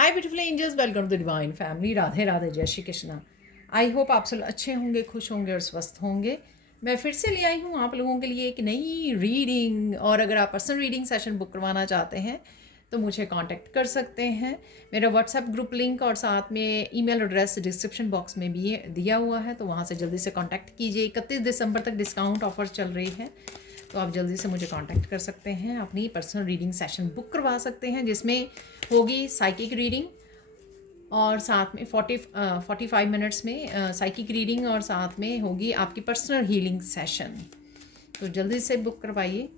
Hi beautiful angels, welcome to divine family. Radhe Radhe, जय Shri Krishna. I hope आप सब अच्छे होंगे, खुश होंगे और स्वस्थ होंगे। मैं फिर से ले आई हूँ आप लोगों के लिए एक नई रीडिंग। और अगर आप पर्सनल रीडिंग सेशन बुक करवाना चाहते हैं तो मुझे कांटेक्ट कर सकते हैं। मेरा व्हाट्सएप ग्रुप लिंक और साथ में ईमेल एड्रेस डिस्क्रिप्शन बॉक्स में भी दिया हुआ है, तो वहाँ से जल्दी से कांटेक्ट कीजिए। 31 दिसंबर तक डिस्काउंट ऑफर चल रही है, तो आप जल्दी से मुझे कांटेक्ट कर सकते हैं, अपनी पर्सनल रीडिंग सेशन बुक करवा सकते हैं, जिसमें होगी साइकिक रीडिंग और साथ में 45 मिनट्स में साइकिक रीडिंग और साथ में होगी आपकी पर्सनल हीलिंग सेशन। तो जल्दी से बुक करवाइए।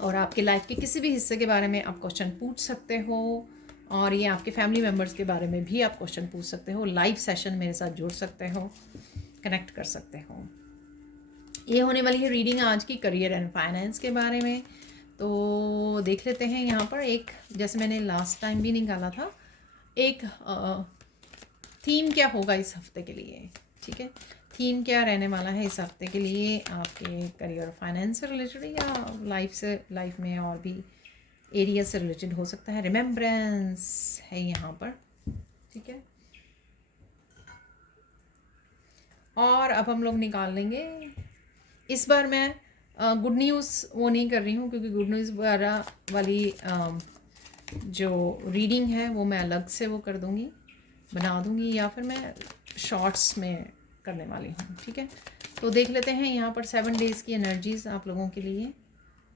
और आपके लाइफ के किसी भी हिस्से के बारे में आप क्वेश्चन पूछ सकते हो, और ये आपके फैमिली मेम्बर्स के बारे में भी आप क्वेश्चन पूछ सकते हो। लाइव सेशन मेरे साथ जुड़ सकते हो, कनेक्ट कर सकते हो। ये होने वाली है रीडिंग आज की करियर एंड फाइनेंस के बारे में। तो देख लेते हैं यहाँ पर एक, जैसे मैंने लास्ट टाइम भी निकाला था, एक थीम क्या होगा इस हफ्ते के लिए। ठीक है, थीम क्या रहने वाला है इस हफ्ते के लिए आपके करियर और फाइनेंस से रिलेटेड, या लाइफ में और भी एरिया से रिलेटेड हो सकता है। रिमेम्बरेंस है यहाँ पर। ठीक है, और अब हम लोग निकाल लेंगे। इस बार मैं गुड न्यूज़ वो नहीं कर रही हूँ, क्योंकि गुड न्यूज़ वाली जो रीडिंग है वो मैं अलग से वो कर दूँगी, बना दूँगी, या फिर मैं शॉर्ट्स में करने वाली हूँ। ठीक है, तो देख लेते हैं यहाँ पर 7 डेज़ की एनर्जीज आप लोगों के लिए।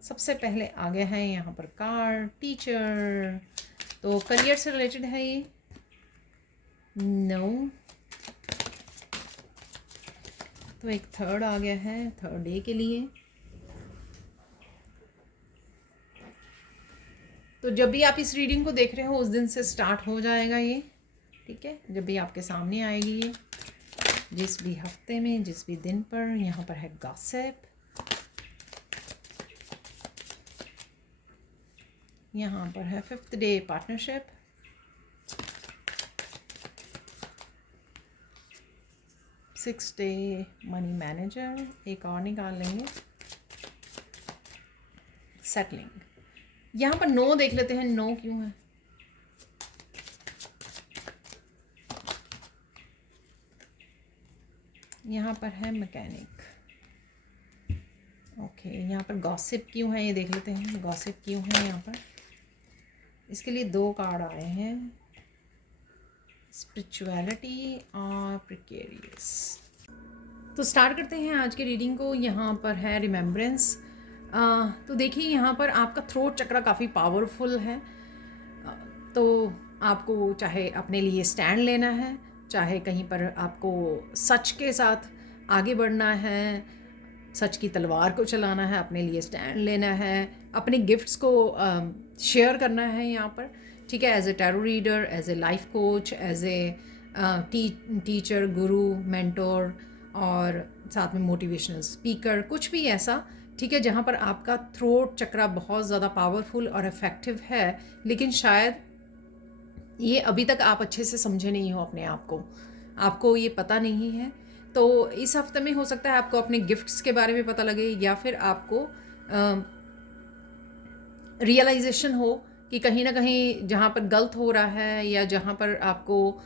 सबसे पहले आ गया है यहाँ पर कार्ड टीचर। तो करियर से रिलेटेड है ये। नो, तो एक थर्ड आ गया है थर्ड डे के लिए। तो जब भी आप इस रीडिंग को देख रहे हो उस दिन से स्टार्ट हो जाएगा ये। ठीक है, जब भी आपके सामने आएगी ये, जिस भी हफ्ते में, जिस भी दिन पर। यहाँ पर है गॉसिप, यहाँ पर है 5th day partnership, sixth day money manager. एक और निकाल लेंगे, सेटलिंग। यहाँ पर नो देख लेते हैं, नो क्यों है। यहाँ पर है मैकेनिक। ओके, यहाँ पर गॉसिप क्यों है ये देख लेते हैं, गॉसिप क्यों है यहाँ पर। इसके लिए 2 कार्ड आए हैं, स्पिरिचुअलिटी और प्रिकेरियस। तो स्टार्ट करते हैं आज की रीडिंग को। यहाँ पर है रिमेम्बरेंस। तो देखिए यहाँ पर आपका थ्रोट चक्र काफ़ी पावरफुल है। तो आपको चाहे अपने लिए स्टैंड लेना है, चाहे कहीं पर आपको सच के साथ आगे बढ़ना है, सच की तलवार को चलाना है, अपने लिए स्टैंड लेना है, अपने गिफ्ट्स को शेयर करना है यहाँ पर। ठीक है, as a tarot reader, as a life coach, as a teacher, guru, mentor, और साथ में मोटिवेशनल स्पीकर, कुछ भी ऐसा। ठीक है, जहाँ पर आपका थ्रोट चक्र बहुत ज़्यादा पावरफुल और इफ़ेक्टिव है, लेकिन शायद ये अभी तक आप अच्छे से समझे नहीं हो अपने आप को, आपको ये पता नहीं है। तो इस हफ्ते में हो सकता है आपको अपने गिफ्ट्स के बारे में पता लगे, या फिर आपको रियलाइजेशन हो कि कहीं ना कहीं जहाँ पर गलत हो रहा है, या जहाँ पर आपको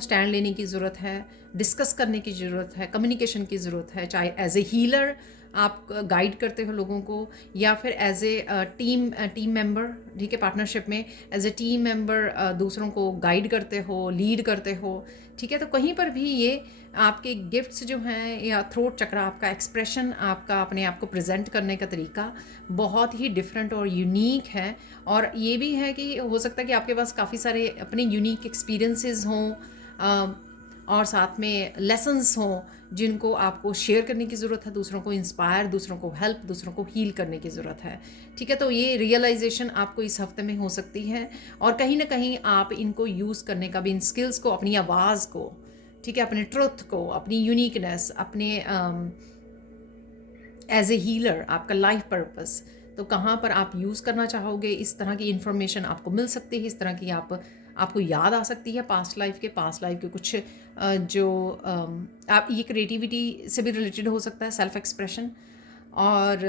स्टैंड लेने की ज़रूरत है, डिस्कस करने की ज़रूरत है, कम्युनिकेशन की ज़रूरत है। चाहे एज ए हीलर आप गाइड करते हो लोगों को, या फिर एज ए टीम मेंबर, ठीक है, पार्टनरशिप में एज ए टीम मेंबर दूसरों को गाइड करते हो, लीड करते हो। ठीक है, तो कहीं पर भी ये आपके गिफ्ट्स जो हैं, या थ्रोट चक्र, आपका एक्सप्रेशन, आपका अपने आप को प्रेजेंट करने का तरीका बहुत ही डिफरेंट और यूनिक है। और ये भी है कि हो सकता है कि आपके पास काफ़ी सारे अपने यूनिक एक्सपीरियंसेस हों, और साथ में लेसन्स हों जिनको आपको शेयर करने की ज़रूरत है, दूसरों को इंस्पायर, दूसरों को हेल्प, दूसरों को हील करने की ज़रूरत है। ठीक है, तो ये रियलाइजेशन आपको इस हफ्ते में हो सकती है, और कहीं ना कहीं आप इनको यूज़ करने का भी, इन स्किल्स को, अपनी आवाज़ को, ठीक है, अपने ट्रुथ को, अपनी यूनिकनेस, अपने एज ए हीलर, आपका लाइफ पर्पस, तो कहाँ पर आप यूज़ करना चाहोगे, इस तरह की इन्फॉर्मेशन आपको मिल सकती है। इस तरह की आपको याद आ सकती है पास्ट लाइफ के कुछ जो आप, ये क्रिएटिविटी से भी रिलेटेड हो सकता है, सेल्फ एक्सप्रेशन। और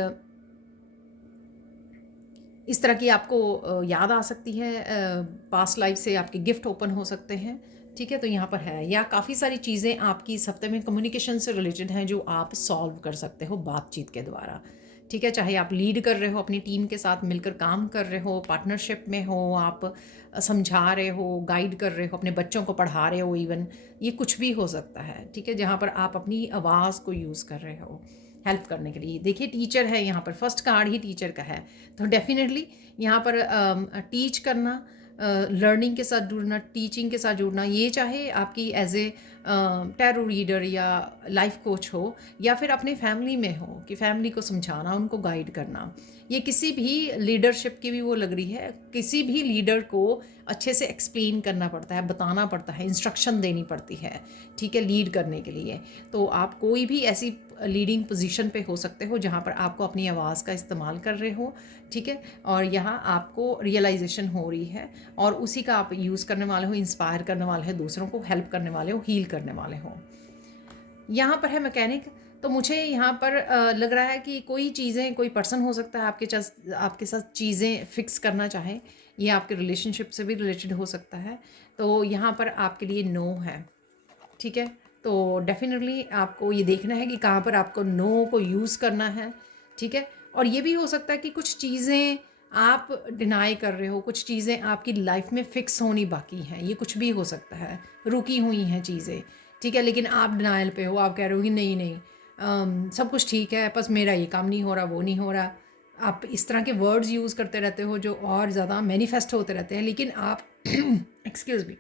इस तरह की आपको याद आ सकती है, पास्ट लाइफ से आपके गिफ्ट ओपन हो सकते हैं, ठीक है। तो यहाँ पर है, या काफ़ी सारी चीज़ें आपकी इस हफ्ते में कम्युनिकेशन से रिलेटेड हैं जो आप सॉल्व कर सकते हो बातचीत के द्वारा, ठीक है। चाहे आप लीड कर रहे हो, अपनी टीम के साथ मिलकर काम कर रहे हो, पार्टनरशिप में हो, आप समझा रहे हो, गाइड कर रहे हो, अपने बच्चों को पढ़ा रहे हो, इवन ये कुछ भी हो सकता है, ठीक है, जहाँ पर आप अपनी आवाज़ को यूज़ कर रहे हो हेल्प करने के लिए। देखिए टीचर है यहाँ पर, फर्स्ट कार्ड ही टीचर का है, तो डेफिनेटली यहाँ पर टीच करना, लर्निंग के साथ जुड़ना, टीचिंग के साथ जुड़ना, ये चाहे आपकी एज ए टैरो रीडर या लाइफ कोच हो, या फिर अपने फैमिली में हो कि फैमिली को समझाना, उनको गाइड करना, ये किसी भी लीडरशिप की भी वो लग रही है। किसी भी लीडर को अच्छे से एक्सप्लेन करना पड़ता है, बताना पड़ता है, इंस्ट्रक्शन देनी पड़ती है, ठीक है, लीड करने के लिए। तो आप कोई भी ऐसी लीडिंग पोजीशन पे हो सकते हो जहाँ पर आपको अपनी आवाज़ का इस्तेमाल कर रहे हो, ठीक है, और यहाँ आपको रियलाइजेशन हो रही है और उसी का आप यूज़ करने वाले हो, इंस्पायर करने वाले हो, दूसरों को हेल्प करने वाले हो, हील करने वाले हो। यहाँ पर है मैकेनिक, तो मुझे यहाँ पर लग रहा है कि कोई चीज़ें, कोई पर्सन हो सकता है आपके साथ चीज़ें फिक्स करना चाहे, ये आपके रिलेशनशिप से भी रिलेटेड हो सकता है। तो यहाँ पर आपके लिए नो है, ठीक है। तो डेफिनेटली आपको ये देखना है कि कहाँ पर आपको नो को यूज़ करना है, ठीक है। और ये भी हो सकता है कि कुछ चीज़ें आप डिनाई कर रहे हो, कुछ चीज़ें आपकी लाइफ में फ़िक्स होनी बाकी हैं, ये कुछ भी हो सकता है, रुकी हुई हैं चीज़ें, ठीक है, लेकिन आप डिनाइल पे हो, आप कह रहे हो कि नहीं नहीं, सब कुछ ठीक है, बस मेरा ये काम नहीं हो रहा, वो नहीं हो रहा। आप इस तरह के वर्ड्स यूज़ करते रहते हो जो और ज़्यादा मैनिफेस्ट होते रहते हैं, लेकिन आप एक्सक्यूज़ मी,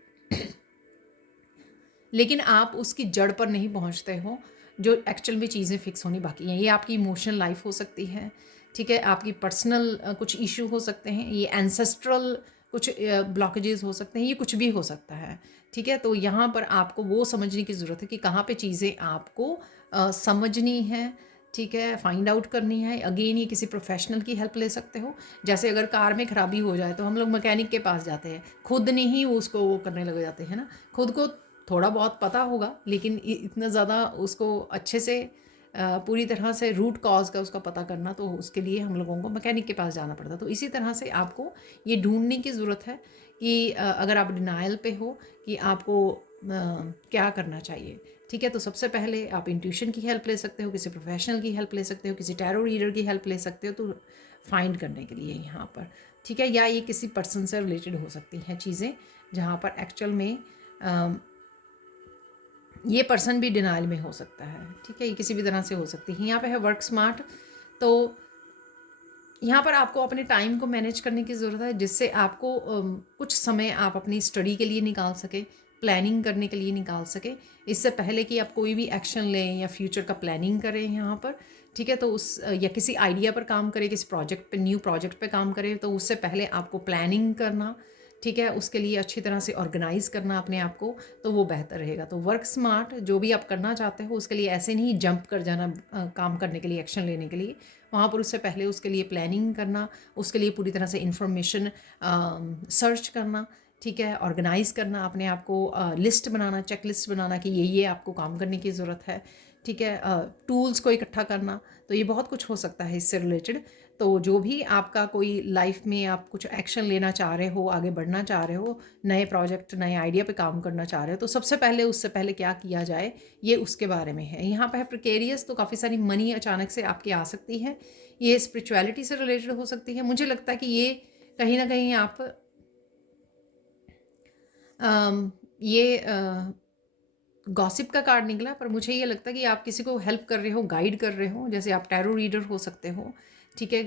लेकिन आप उसकी जड़ पर नहीं पहुंचते हो जो एक्चुअल में चीज़ें फिक्स होनी बाकी हैं। ये आपकी इमोशनल लाइफ हो सकती है, ठीक है, आपकी पर्सनल कुछ इशू हो सकते हैं, ये एंसेस्ट्रल कुछ ब्लॉकेजेस हो सकते हैं, ये कुछ भी हो सकता है, ठीक है। तो यहाँ पर आपको वो समझने की ज़रूरत है कि कहाँ पे चीज़ें आपको समझनी है, ठीक है, फाइंड आउट करनी है। अगेन ये किसी प्रोफेशनल की हेल्प ले सकते हो। जैसे अगर कार में ख़राबी हो जाए तो हम लोग मैकेनिक के पास जाते हैं, खुद नहीं वो उसको वो करने लग जाते हैं ना। खुद को थोड़ा बहुत पता होगा, लेकिन इतना ज़्यादा उसको अच्छे से पूरी तरह से रूट कॉज का उसका पता करना, तो उसके लिए हम लोगों को मैकेनिक के पास जाना पड़ता। तो इसी तरह से आपको ये ढूंढने की ज़रूरत है कि अगर आप डिनाइल पे हो कि आपको क्या करना चाहिए, ठीक है। तो सबसे पहले आप इंट्यूशन की हेल्प ले सकते हो, किसी प्रोफेशनल की हेल्प ले सकते हो, किसी टैरो रीडर की हेल्प ले सकते हो, तो फाइंड करने के लिए यहाँ पर, ठीक है। या ये किसी पर्सन से रिलेटेड हो सकती हैं चीज़ें जहाँ पर एक्चुअल में ये पर्सन भी डिनाइल में हो सकता है, ठीक है, ये किसी भी तरह से हो सकती है। यहाँ पे है वर्क स्मार्ट, तो यहाँ पर आपको अपने टाइम को मैनेज करने की ज़रूरत है, जिससे आपको कुछ समय आप अपनी स्टडी के लिए निकाल सके, प्लानिंग करने के लिए निकाल सके, इससे पहले कि आप कोई भी एक्शन लें या फ्यूचर का प्लानिंग करें यहाँ पर, ठीक है। तो उस या किसी आइडिया पर काम करें, किसी प्रोजेक्ट पे, न्यू प्रोजेक्ट पे काम करें, तो उससे पहले आपको प्लानिंग करना, ठीक है, उसके लिए अच्छी तरह से ऑर्गेनाइज़ करना अपने आप को, तो वो बेहतर रहेगा। तो वर्क स्मार्ट जो भी आप करना चाहते हो उसके लिए ऐसे नहीं जंप कर जाना काम करने के लिए, एक्शन लेने के लिए, वहाँ पर उससे पहले उसके लिए प्लानिंग करना, उसके लिए पूरी तरह से इंफॉर्मेशन सर्च करना, ठीक है, ऑर्गेनाइज़ करना अपने आप को, लिस्ट बनाना, चेक लिस्ट बनाना कि ये आपको काम करने की ज़रूरत है, ठीक है, टूल्स को इकट्ठा करना। तो ये बहुत कुछ हो सकता है इससे रिलेटेड। तो जो भी आपका कोई लाइफ में आप कुछ एक्शन लेना चाह रहे हो, आगे बढ़ना चाह रहे हो, नए प्रोजेक्ट, नए आइडिया पे काम करना चाह रहे हो, तो सबसे पहले उससे पहले क्या किया जाए, ये उसके बारे में है। यहाँ पर है प्रिकेरियस, तो काफ़ी सारी मनी अचानक से आपकी आ सकती है, ये स्पिरिचुअलिटी से रिलेटेड हो सकती है। मुझे लगता है कि ये कहीं ना कहीं आप ये गॉसिप का कार्ड निकला, पर मुझे ये लगता है कि आप किसी को हेल्प कर रहे हो, गाइड कर रहे हो, जैसे आप टैरो रीडर हो सकते हो, ठीक है,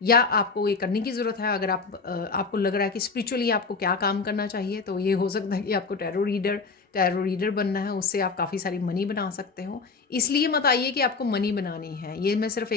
या आपको ये करने की ज़रूरत है। अगर आपको लग रहा है कि स्पिरिचुअली आपको क्या काम करना चाहिए, तो ये हो सकता है कि आपको टैरो रीडर बनना है, उससे आप काफ़ी सारी मनी बना सकते हो। इसलिए मत आइए कि आपको मनी बनानी है, ये मैं सिर्फ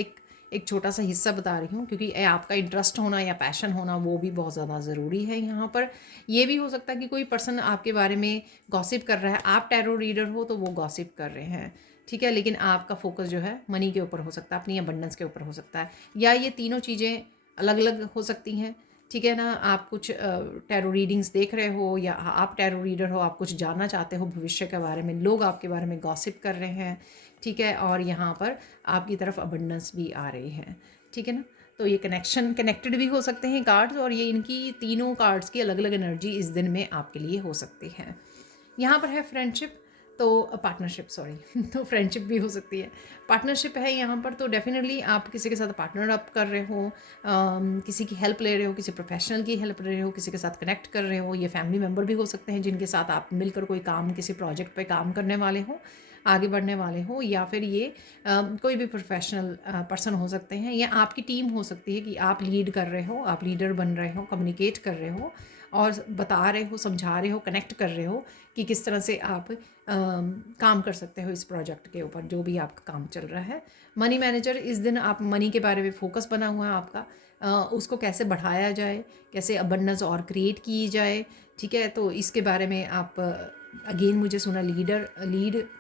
एक छोटा सा हिस्सा बता रही हूँ, क्योंकि आपका इंटरेस्ट होना या पैशन होना वो भी बहुत ज़्यादा ज़रूरी है यहाँ पर। ये भी हो सकता है कि कोई पर्सन आपके बारे में गॉसिप कर रहा है, आप टैरो रीडर हो तो वो गॉसिप कर रहे हैं, ठीक है, लेकिन आपका फोकस जो है मनी के ऊपर हो सकता है, अपनी अबंडेंस के ऊपर हो सकता है, या ये तीनों चीज़ें अलग अलग हो सकती हैं, ठीक है ना। आप कुछ टैरो रीडिंग्स देख रहे हो, या आप टैरो रीडर हो, आप कुछ जानना चाहते हो भविष्य के बारे में, लोग आपके बारे में गॉसिप कर रहे हैं, ठीक है, और यहाँ पर आपकी तरफ अबंडेंस भी आ रही है, ठीक है ना। तो ये कनेक्टेड भी हो सकते हैं कार्ड्स, और ये इनकी तीनों कार्ड्स की अलग अलग एनर्जी इस दिन में आपके लिए हो सकती है। यहाँ पर है फ्रेंडशिप, तो पार्टनरशिप सॉरी तो फ्रेंडशिप भी हो सकती है, पार्टनरशिप है यहाँ पर। तो डेफिनेटली आप किसी के साथ पार्टनर अप कर रहे हो, किसी की हेल्प ले रहे हो, किसी प्रोफेशनल की हेल्प ले रहे हो, किसी के साथ कनेक्ट कर रहे हो। ये फैमिली मेम्बर भी हो सकते हैं जिनके साथ आप मिलकर कोई काम, किसी प्रोजेक्ट पे काम करने वाले हो, आगे बढ़ने वाले हो, या फिर ये कोई भी प्रोफेशनल पर्सन हो सकते हैं, या आपकी टीम हो सकती है कि आप लीड कर रहे हो, आप लीडर बन रहे हो, कम्युनिकेट कर रहे हो और बता रहे हो, समझा रहे हो, कनेक्ट कर रहे हो कि किस तरह से आप काम कर सकते हो इस प्रोजेक्ट के ऊपर, जो भी आपका काम चल रहा है। मनी मैनेजर, इस दिन आप मनी के बारे में फोकस बना हुआ है आपका, उसको कैसे बढ़ाया जाए, कैसे अबंडेंस और क्रिएट की जाए, ठीक है। तो इसके बारे में आप अगेन मुझे सुना लीड,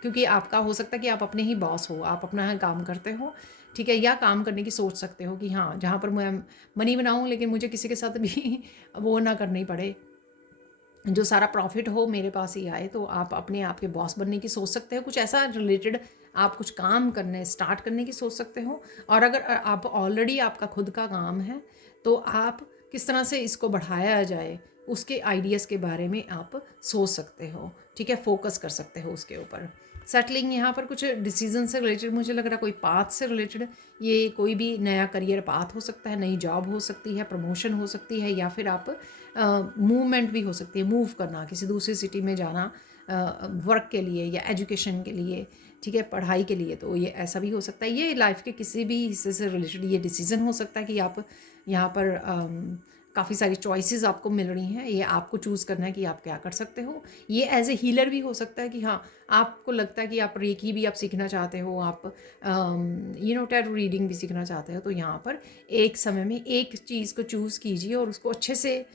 क्योंकि आपका हो सकता है कि आप अपने ही बॉस हो, आप अपना काम करते हो, ठीक है, या काम करने की सोच सकते हो कि हाँ जहाँ पर मैं मनी बनाऊँ लेकिन मुझे किसी के साथ भी वो ना करनी पड़े, जो सारा प्रॉफिट हो मेरे पास ही आए। तो आप अपने आप के बॉस बनने की सोच सकते हो, कुछ ऐसा रिलेटेड आप कुछ काम करने स्टार्ट करने की सोच सकते हो। और अगर आप ऑलरेडी आपका खुद का काम है तो आप किस तरह से इसको बढ़ाया जाए उसके आइडियाज़ के बारे में आप सोच सकते हो, ठीक है, फोकस कर सकते हो उसके ऊपर। सेटलिंग, यहाँ पर कुछ डिसीजन से रिलेटेड मुझे लग रहा है, कोई पाथ से रिलेटेड, ये कोई भी नया करियर पाथ हो सकता है, नई जॉब हो सकती है, प्रमोशन हो सकती है, या फिर आप मूवमेंट भी हो सकती है, मूव करना, किसी दूसरी सिटी में जाना वर्क के लिए या एजुकेशन के लिए, ठीक है, पढ़ाई के लिए। तो ये ऐसा भी हो सकता है, ये लाइफ के किसी भी हिस्से से रिलेटेड ये डिसीज़न हो सकता है कि आप यहाँ पर काफ़ी सारी चॉइसेस आपको मिल रही हैं, ये आपको चूज़ करना है कि आप क्या कर सकते हो। ये एज ए हीलर भी हो सकता है कि हाँ आपको लगता है कि आप रेकी भी आप सीखना चाहते हो, आप टैरो रीडिंग भी सीखना चाहते हो। तो यहाँ पर एक समय में एक चीज़ को चूज़ कीजिए और उसको अच्छे से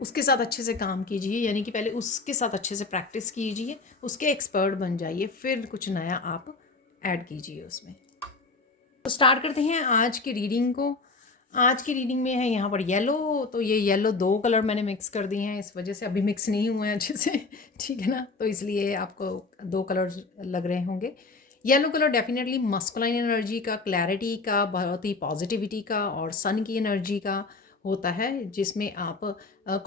उसके साथ अच्छे से काम कीजिए, यानी कि पहले उसके साथ अच्छे से प्रैक्टिस कीजिए, उसके एक्सपर्ट बन जाइए, फिर कुछ नया आप ऐड कीजिए उसमें। तो स्टार्ट करते हैं आज की रीडिंग को। आज की रीडिंग में है यहाँ पर येलो, तो ये येलो 2 कलर मैंने मिक्स कर दिए हैं, इस वजह से अभी मिक्स नहीं हुए हैं अच्छे से ठीक है ना, तो इसलिए आपको 2 कलर लग रहे होंगे। Yellow colour definitely masculine energy का, क्लैरिटी का, बहुत ही पॉजिटिविटी का और सन की एनर्जी का होता है, जिसमें आप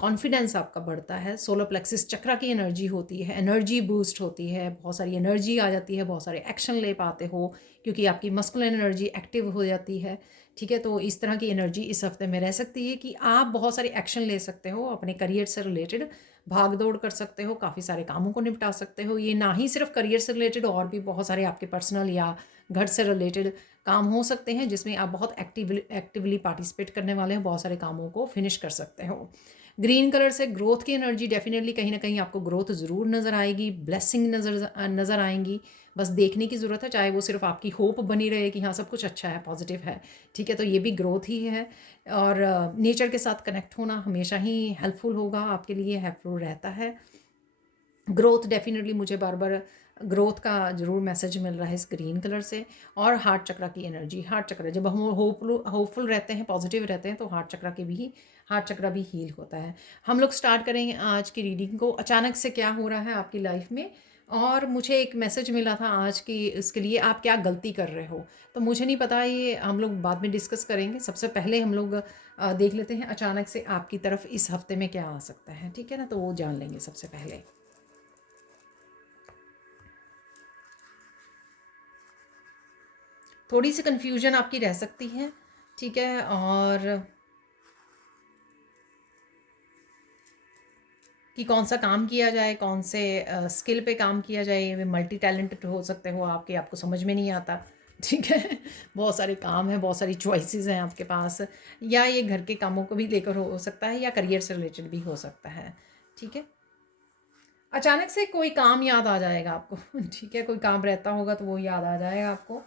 कॉन्फिडेंस आपका बढ़ता है, सोलर प्लेक्सिस चक्रा की एनर्जी होती है, एनर्जी बूस्ट होती है, बहुत सारी एनर्जी आ जाती है, बहुत सारे एक्शन ले पाते हो क्योंकि आपकी मस्कुलिन एनर्जी एक्टिव हो जाती है, ठीक है। तो इस तरह की एनर्जी इस हफ्ते में रह सकती है कि आप बहुत सारे एक्शन ले सकते हो, अपने करियर से रिलेटेड भाग दौड़ कर सकते हो, काफ़ी सारे कामों को निपटा सकते हो। ये ना ही सिर्फ करियर से रिलेटेड, और भी बहुत सारे आपके पर्सनल या घर से रिलेटेड काम हो सकते हैं जिसमें आप बहुत एक्टिवली पार्टिसिपेट करने वाले हो, बहुत सारे कामों को फिनिश कर सकते हो। ग्रीन कलर से ग्रोथ की एनर्जी, डेफिनेटली कहीं ना कहीं आपको ग्रोथ ज़रूर नज़र आएगी, ब्लेसिंग नज़र आएंगी, बस देखने की ज़रूरत है, चाहे वो सिर्फ आपकी होप बनी रहे कि हाँ सब कुछ अच्छा है, पॉजिटिव है, ठीक है। तो ये भी ग्रोथ ही है, और नेचर के साथ कनेक्ट होना हमेशा ही हेल्पफुल होगा, आपके लिए हेल्पफुल रहता है। ग्रोथ डेफिनेटली मुझे बार बार ग्रोथ का ज़रूर मैसेज मिल रहा है इस ग्रीन कलर से। और हार्ट चक्रा की एनर्जी, हार्ट चक्र जब हम होपफुल रहते हैं, पॉजिटिव रहते हैं, तो हार्ट चक्रा भी हील होता है। हम लोग स्टार्ट करेंगे आज की रीडिंग को, अचानक से क्या हो रहा है आपकी लाइफ में, और मुझे एक मैसेज मिला था आज की, इसके लिए आप क्या गलती कर रहे हो। तो मुझे नहीं पता, ये हम लोग बाद में डिस्कस करेंगे। सबसे पहले हम लोग देख लेते हैं अचानक से आपकी तरफ इस हफ्ते में क्या आ सकता है, ठीक है ना, तो वो जान लेंगे सबसे पहले। थोड़ी सी कन्फ्यूजन आपकी रह सकती है, ठीक है, और कि कौन सा काम किया जाए, कौन से स्किल पे काम किया जाए, मल्टी टैलेंटेड हो सकते हो आपके, आपको समझ में नहीं आता, ठीक है बहुत सारे काम हैं, बहुत सारी चॉइसेस हैं आपके पास, या ये घर के कामों को भी लेकर हो सकता है, या करियर से रिलेटेड भी हो सकता है, ठीक है। अचानक से कोई काम याद आ जाएगा आपको ठीक है, कोई काम रहता होगा तो वो याद आ जाएगा आपको।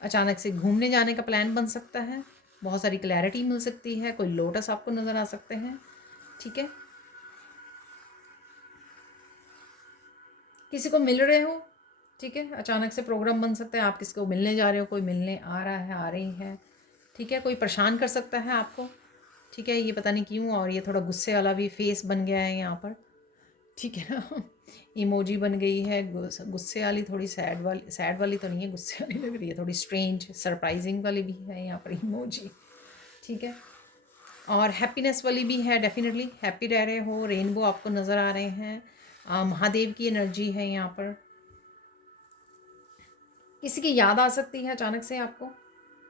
अचानक से घूमने जाने का प्लान बन सकता है, बहुत सारी क्लैरिटी मिल सकती है, कोई लोटस आपको नज़र आ सकते हैं, ठीक है। किसी को मिल रहे हो, ठीक है, अचानक से प्रोग्राम बन सकता है, आप किसी को मिलने जा रहे हो, कोई मिलने आ रहा है, आ रही है, ठीक है। कोई परेशान कर सकता है आपको, ठीक है, ये पता नहीं क्यों, और ये थोड़ा गुस्से वाला भी फेस बन गया है यहाँ पर, ठीक है ना। इमोजी बन गई है गुस्से वाली, थोड़ी सैड वाली तो नहीं है, गुस्से वाली लग रही है, थोड़ी स्ट्रेंज सरप्राइजिंग वाली भी है यहाँ पर इमोजी। ठीक है, और हैप्पीनेस वाली भी है, डेफिनेटली हैप्पी रह रहे हो, रेनबो आपको नज़र आ रहे हैं, महादेव की एनर्जी है यहाँ पर। किसी की याद आ सकती है अचानक से आपको।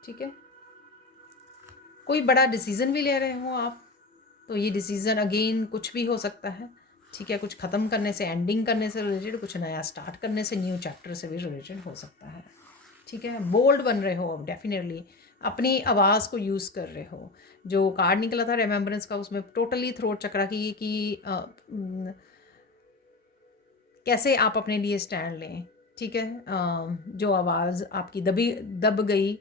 ठीक है, कोई बड़ा डिसीज़न भी ले रहे हो आप, तो ये डिसीज़न अगेन कुछ भी हो सकता है। ठीक है, कुछ ख़त्म करने से, एंडिंग करने से रिलेटेड, कुछ नया स्टार्ट करने से, न्यू चैप्टर से भी रिलेटेड हो सकता है। ठीक है, बोल्ड बन रहे हो अब, डेफिनेटली अपनी आवाज़ को यूज़ कर रहे हो। जो कार्ड निकला था रिमेम्बरेंस का, उसमें टोटली थ्रोट चक्रा की कि कैसे आप अपने लिए स्टैंड लें। ठीक है, जो आवाज़ आपकी दब गई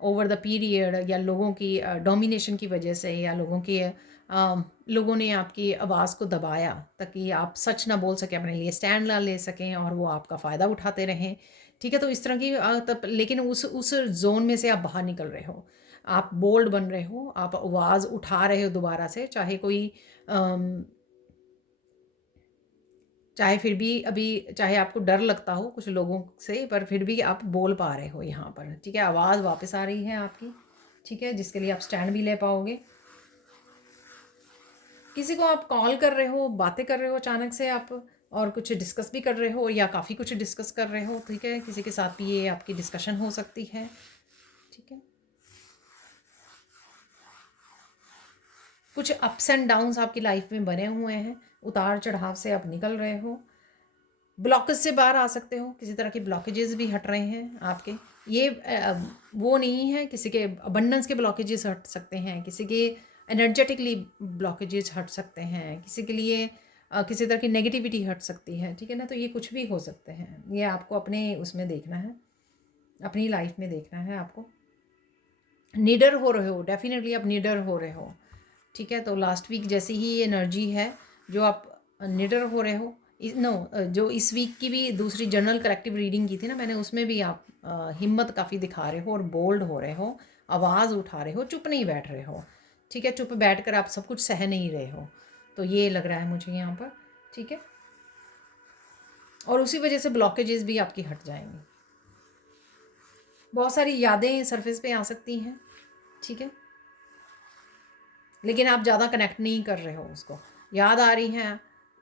ओवर द पीरियड, या लोगों की डोमिनेशन की वजह से, या लोगों ने आपकी आवाज़ को दबाया ताकि आप सच ना बोल सकें, अपने लिए स्टैंड ना ले सकें, और वो आपका फ़ायदा उठाते रहें। ठीक है, तो इस तरह की तब लेकिन उस जोन में से आप बाहर निकल रहे हो, आप बोल्ड बन रहे हो, आप आवाज़ उठा रहे हो दोबारा से, चाहे फिर भी अभी चाहे आपको डर लगता हो कुछ लोगों से, पर फिर भी आप बोल पा रहे हो यहाँ पर। ठीक है, आवाज़ वापस आ रही है आपकी। ठीक है, जिसके लिए आप स्टैंड भी ले पाओगे। किसी को आप कॉल कर रहे हो, बातें कर रहे हो अचानक से आप, और कुछ डिस्कस भी कर रहे हो, या काफ़ी कुछ डिस्कस कर रहे हो। ठीक है, किसी के साथ भी ये आपकी डिस्कशन हो सकती है। ठीक है, कुछ अप्स एंड डाउन्स आपकी लाइफ में बने हुए हैं, उतार चढ़ाव से आप निकल रहे हो, ब्लॉकेज से बाहर आ सकते हो, किसी तरह के ब्लॉकेजेस भी हट रहे हैं आपके। ये वो नहीं है, किसी के अबंडेंस के ब्लॉकेजेस हट सकते हैं, किसी के एनर्जेटिकली ब्लॉकेजेस हट सकते हैं, किसी के लिए किसी तरह की नेगेटिविटी हट सकती है। ठीक है ना, तो ये कुछ भी हो सकते हैं, ये आपको अपने उसमें देखना है, अपनी लाइफ में देखना है आपको। निडर हो रहे हो, डेफिनेटली आप निडर हो रहे हो। ठीक है, तो लास्ट वीक जैसी ही एनर्जी है जो आप निडर हो रहे हो। जो इस वीक की भी दूसरी जनरल कलेक्टिव रीडिंग की थी ना मैंने, उसमें भी आप हिम्मत काफ़ी दिखा रहे हो और बोल्ड हो रहे हो, आवाज़ उठा रहे हो, चुप नहीं बैठ रहे हो। ठीक है, चुप बैठ कर आप सब कुछ सह नहीं रहे हो, तो ये लग रहा है मुझे यहाँ पर। ठीक है, और उसी वजह से ब्लॉकेजेस भी आपकी हट जाएंगी। बहुत सारी यादें सरफेस पे आ सकती हैं। ठीक है, लेकिन आप ज़्यादा कनेक्ट नहीं कर रहे हो, उसको याद आ रही हैं,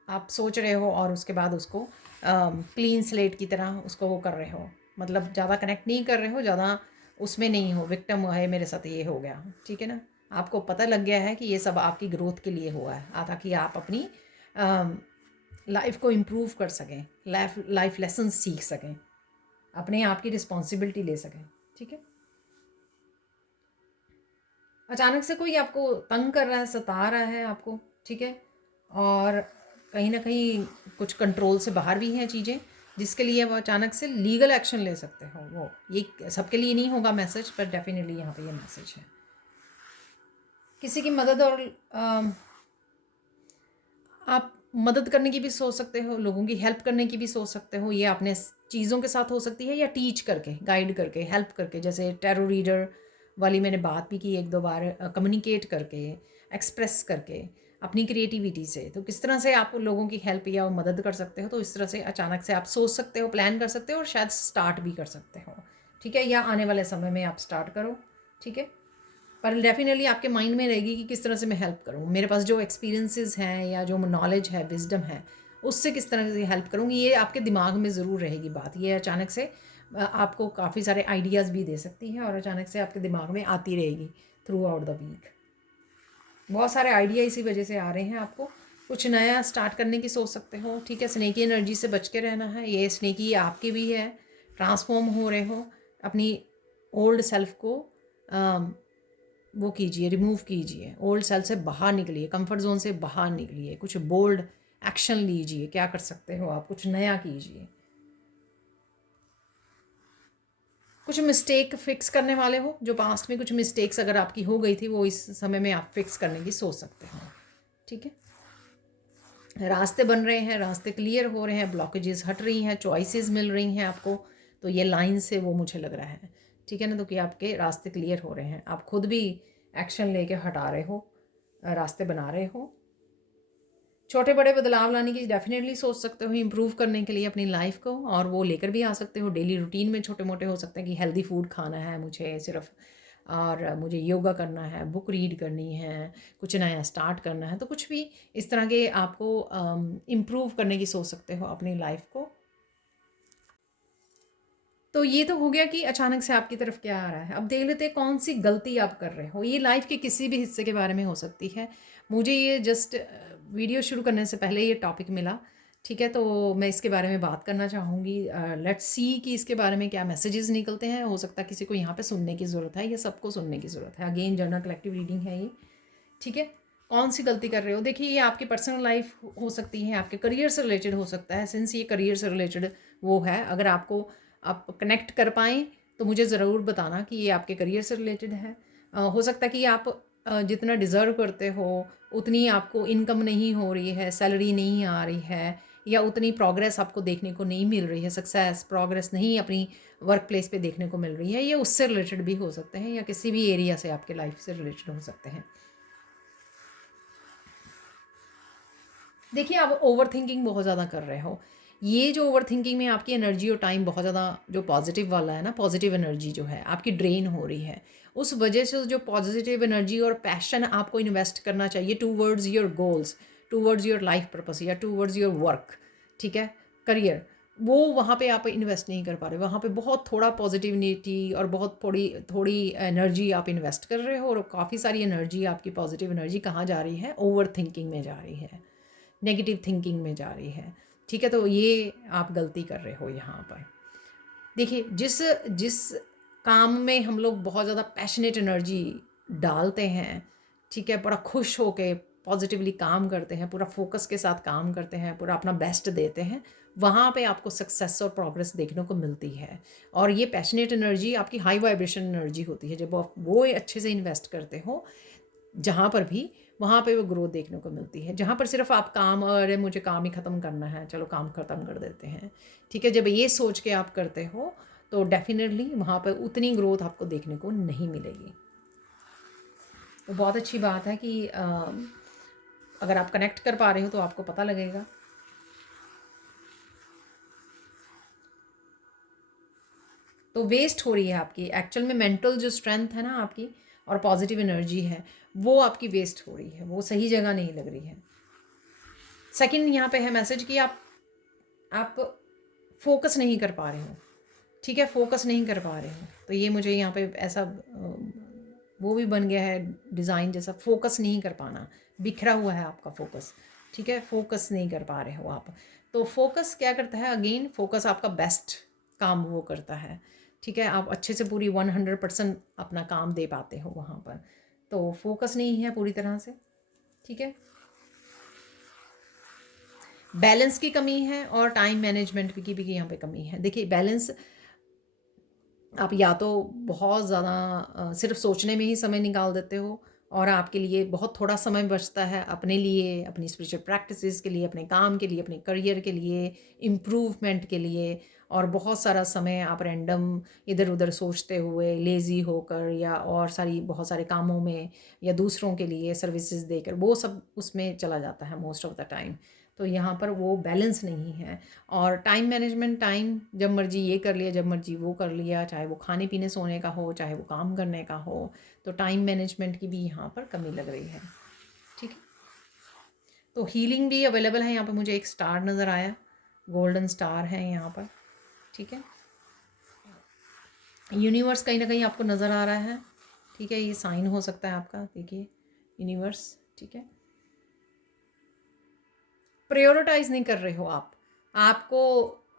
आप सोच रहे हो, और उसके बाद उसको क्लीन स्लेट की तरह उसको वो कर रहे हो, मतलब ज़्यादा कनेक्ट नहीं कर रहे हो, ज़्यादा उसमें नहीं हो, विक्टिम है मेरे साथ ये हो गया। ठीक है ना, आपको पता लग गया है कि ये सब आपकी ग्रोथ के लिए हुआ है, ताकि आप अपनी लाइफ को इम्प्रूव कर सकें, लाइफ लेसन सीख सकें, अपने आप की रिस्पॉन्सिबिलिटी ले सकें। ठीक है, अचानक से कोई आपको तंग कर रहा है, सता रहा है आपको। ठीक है, और कहीं ना कहीं कुछ कंट्रोल से बाहर भी हैं चीज़ें, जिसके लिए वो अचानक से लीगल एक्शन ले सकते हो। वो ये सबके लिए नहीं होगा मैसेज, पर डेफिनेटली यहाँ पे ये मैसेज है। किसी की मदद, और आप मदद करने की भी सोच सकते हो, लोगों की हेल्प करने की भी सोच सकते हो। ये अपने चीज़ों के साथ हो सकती है, या टीच करके, गाइड करके, हेल्प करके, जैसे टैरो रीडर वाली मैंने बात भी की एक दो बार, कम्युनिकेट करके, एक्सप्रेस करके, अपनी क्रिएटिविटी से। तो किस तरह से आप लोगों की हेल्प या मदद कर सकते हो, तो इस तरह से अचानक से आप सोच सकते हो, प्लान कर सकते हो, और शायद स्टार्ट भी कर सकते हो। ठीक है, या आने वाले समय में आप स्टार्ट करो। ठीक है, पर डेफिनेटली आपके माइंड में रहेगी कि किस तरह से मैं हेल्प करूँ, मेरे पास जो एक्सपीरियंसेस हैं या जो नॉलेज है, विजडम है, उससे किस तरह से हेल्प करूँगी, ये आपके दिमाग में ज़रूर रहेगी बात। ये अचानक से आपको काफ़ी सारे आइडियाज़ भी दे सकती है, और अचानक से आपके दिमाग में आती रहेगी थ्रू आउट द वीक। बहुत सारे आइडिया इसी वजह से आ रहे हैं आपको, कुछ नया स्टार्ट करने की सोच सकते हो। ठीक है, स्नेकी एनर्जी से बच के रहना है, ये स्नेकी आपकी भी है, ट्रांसफॉर्म हो रहे हो, अपनी ओल्ड सेल्फ को वो कीजिए, रिमूव कीजिए, ओल्ड सेल्फ से बाहर निकलिए, कंफर्ट जोन से बाहर निकलिए, कुछ बोल्ड एक्शन लीजिए। क्या कर सकते हो आप, कुछ नया कीजिए। कुछ मिस्टेक फिक्स करने वाले हो, जो पास्ट में कुछ मिस्टेक्स अगर आपकी हो गई थी, वो इस समय में आप फिक्स करने की सोच सकते हो। ठीक है, रास्ते बन रहे हैं, रास्ते क्लियर हो रहे हैं, ब्लॉकेजेस हट रही हैं, चॉइसेस मिल रही हैं आपको, तो ये लाइन से वो मुझे लग रहा है। ठीक है ना, तो कि आपके रास्ते क्लियर हो रहे हैं, आप खुद भी एक्शन लेके हटा रहे हो, रास्ते बना रहे हो। छोटे बड़े बदलाव लाने की डेफिनेटली सोच सकते हो इम्प्रूव करने के लिए अपनी लाइफ को, और वो लेकर भी आ सकते हो। डेली रूटीन में छोटे मोटे हो सकते हैं कि हेल्दी फूड खाना है मुझे सिर्फ, और मुझे योगा करना है, बुक रीड करनी है, कुछ नया स्टार्ट करना है, तो कुछ भी इस तरह के आपको इम्प्रूव करने की सोच सकते हो अपनी लाइफ को। तो ये तो हो गया कि अचानक से आपकी तरफ क्या आ रहा है। अब देख लेते हैं कौन सी गलती आप कर रहे हो। ये लाइफ के किसी भी हिस्से के बारे में हो सकती है। मुझे ये जस्ट वीडियो शुरू करने से पहले ये टॉपिक मिला, ठीक है, तो मैं इसके बारे में बात करना चाहूँगी। लेट्स सी कि इसके बारे में क्या मैसेजेस निकलते हैं। हो सकता है किसी को यहाँ पे सुनने की ज़रूरत है या सबको सुनने की ज़रूरत है। अगेन जनरल कलेक्टिव रीडिंग है ये, ठीक है। कौन सी गलती कर रहे हो, देखिए ये आपकी पर्सनल लाइफ हो सकती है, आपके करियर से रिलेटेड हो सकता है। सिंस ये करियर से रिलेटेड वो है, अगर आपको आप कनेक्ट कर पाएँ तो मुझे ज़रूर बताना कि ये आपके करियर से रिलेटेड है। हो सकता है कि आप जितना डिज़र्व करते हो उतनी आपको इनकम नहीं हो रही है, सैलरी नहीं आ रही है, या उतनी प्रोग्रेस आपको देखने को नहीं मिल रही है, सक्सेस प्रोग्रेस नहीं अपनी वर्क प्लेस पे देखने को मिल रही है। ये उससे रिलेटेड भी हो सकते हैं या किसी भी एरिया से आपके लाइफ से रिलेटेड हो सकते हैं। देखिए आप ओवर थिंकिंग बहुत ज़्यादा कर रहे हो। ये जो ओवर थिंकिंग में आपकी एनर्जी और टाइम बहुत ज़्यादा जो पॉजिटिव वाला है ना, पॉजिटिव एनर्जी जो है आपकी ड्रेन हो रही है, उस वजह से जो पॉजिटिव एनर्जी और पैशन आपको इन्वेस्ट करना चाहिए towards your goals, towards your life purpose या टूवर्ड्स योर वर्क, ठीक है, करियर, वो वहाँ पे आप इन्वेस्ट नहीं कर पा रहे। वहाँ पे बहुत थोड़ा पॉजिटिविटी और बहुत थोड़ी थोड़ी एनर्जी आप इन्वेस्ट कर रहे हो, और काफ़ी सारी एनर्जी आपकी पॉजिटिव एनर्जी कहाँ जा रही है, ओवर थिंकिंग में जा रही है, नेगेटिव थिंकिंग में जा रही है, ठीक है। तो ये आप गलती कर रहे हो यहाँ पर। देखिए जिस जिस काम में हम लोग बहुत ज़्यादा पैशनेट एनर्जी डालते हैं, ठीक है, बड़ा खुश होके पॉजिटिवली काम करते हैं, पूरा फोकस के साथ काम करते हैं, पूरा अपना बेस्ट देते हैं, वहाँ पे आपको सक्सेस और प्रोग्रेस देखने को मिलती है। और ये पैशनेट एनर्जी आपकी हाई वाइब्रेशन एनर्जी होती है। जब आप वो अच्छे से इन्वेस्ट करते हो जहाँ पर भी, वहाँ पे वो ग्रोथ देखने को मिलती है। जहाँ पर सिर्फ आप काम, अरे मुझे काम ही ख़त्म करना है, चलो काम ख़त्म कर देते हैं, ठीक है, जब ये सोच के आप करते हो तो डेफिनेटली वहाँ पर उतनी ग्रोथ आपको देखने को नहीं मिलेगी। तो बहुत अच्छी बात है कि अगर आप कनेक्ट कर पा रहे हो तो आपको पता लगेगा। तो वेस्ट हो रही है आपकी एक्चुअल में मेंटल जो स्ट्रेंथ है ना आपकी, और पॉजिटिव एनर्जी है, वो आपकी वेस्ट हो रही है, वो सही जगह नहीं लग रही है। सेकंड यहाँ पे है मैसेज कि आप फोकस नहीं कर पा रहे हो, ठीक है, फोकस नहीं कर पा रहे हो। तो ये मुझे यहाँ पे ऐसा वो भी बन गया है डिज़ाइन जैसा, फोकस नहीं कर पाना, बिखरा हुआ है आपका फोकस, ठीक है, फोकस नहीं कर पा रहे हो आप। तो फोकस क्या करता है, अगेन फोकस आपका बेस्ट काम वो करता है, ठीक है, आप अच्छे से पूरी 100% अपना काम दे पाते हो वहाँ पर। तो फोकस नहीं है पूरी तरह से, ठीक है। बैलेंस की कमी है और टाइम मैनेजमेंट की भी यहाँ पे कमी है। देखिए बैलेंस, आप या तो बहुत ज़्यादा सिर्फ सोचने में ही समय निकाल देते हो, और आपके लिए बहुत थोड़ा समय बचता है अपने लिए, अपनी स्पिरिचुअल प्रैक्टिसेस के लिए, अपने काम के लिए, अपने करियर के लिए, इम्प्रूवमेंट के लिए, और बहुत सारा समय आप रैंडम इधर उधर सोचते हुए, लेज़ी होकर, या और सारी बहुत सारे कामों में, या दूसरों के लिए सर्विसेज देकर, वो सब उसमें चला जाता है मोस्ट ऑफ द टाइम। तो यहाँ पर वो बैलेंस नहीं है। और टाइम मैनेजमेंट, टाइम जब मर्जी ये कर लिया, जब मर्जी वो कर लिया, चाहे वो खाने पीने सोने का हो, चाहे वो काम करने का हो, तो टाइम मैनेजमेंट की भी यहाँ पर कमी लग रही है, ठीक है। तो हीलिंग भी अवेलेबल है यहाँ पर। मुझे एक स्टार नज़र आया, गोल्डन स्टार है यहाँ पर, ठीक है। यूनिवर्स कहीं ना कहीं आपको नज़र आ रहा है, ठीक है, ये साइन हो सकता है आपका, देखिए यूनिवर्स, ठीक है। प्रायोरिटाइज नहीं कर रहे हो आपको,